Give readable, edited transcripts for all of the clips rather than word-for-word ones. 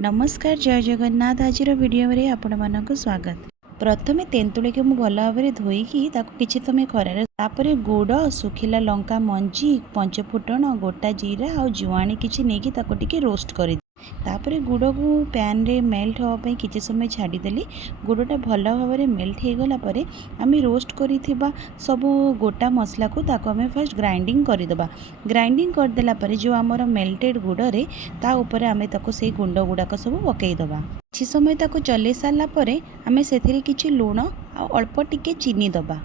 नमस्कार जय जगन्नाथ आज वीडियो रे आपण मानक स्वागत। प्रथमे तेंतुली के भल भाव धोईकी किसी समय खरार तापर गुड़ सुखिला लंका मंजी पंचफुटण गोटा जीरा और जुआणी किसी नहीं टी रोस्ट कर तापर गुड़ को पैन रे मेल्ट होगापी किसी समय छाड़देली। गुड़टा भल भाव मेल्ट हो गला आम रोस्ट कर सब गोटा मसला को आम फास्ट ग्राइंडिंग करदे। ग्राइंडिंग करदेला जो आमर मेल्टेड गुड़े ता उपर आम से गुंड गुड़ाक सब पकईदबा। किसी समय ताको चले सारापर आम से किसी लुण आ अल्प टिके चीनी दबा।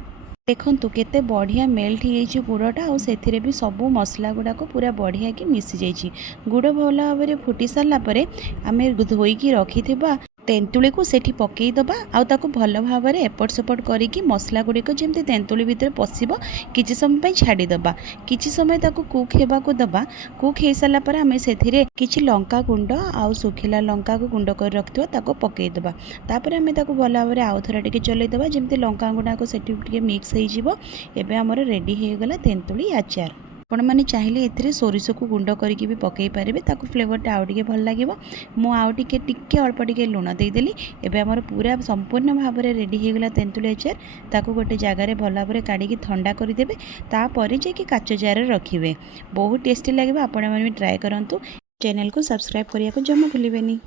देखंतु केते बढ़िया मेल्ट हो गुड़टा और से भी सबू मसला गुड़ाक पूरा बढ़िया कि मिसी जाइए। गुड़ भल भाव फुटी सारापर आम धोईकी रखि तेंतुली को सेठी पकईदबा आउ ताको भल भाव एपट सेपट करिकी मसला गुड़िक जमी तेंतुली भितर पशिब किसी समय छाड़ीदबा। किसी समय ताको कुक हेबाकू दबा। कुक हो सारापर आम से किसी लंका गुंड आउ सुखिला लंका को गुंड कर रखिथि ताको पकईदबा। तापर आम ताको भल भाव आउ थोड़ा टिके चलईदबा जमी लंका गुंडाक सेठी टिके मिक्स हो एबे हमर रेडी हो गला तेंतुली आचार। आपण मैंने चाहिए ए सोरिष को गुंड करके भी पकई पारे ताको फ्लेवरटा आउ टिके भल लगे। मु आउ टिके अल्प टिके लुण देदेली। एबे हमर पूरा संपूर्ण भाव में रेडी हो गला तेंतुली आचार। ताको गोटे जगार भल भाव काढ़ी ठंडा करदेवे तापर जाकि काच जार रखिए। बहुत टेस्टी लगे। आपण मैंने ट्राए करंतु। चैनल को सब्सक्राइब करने को जमा भूलिबेनी।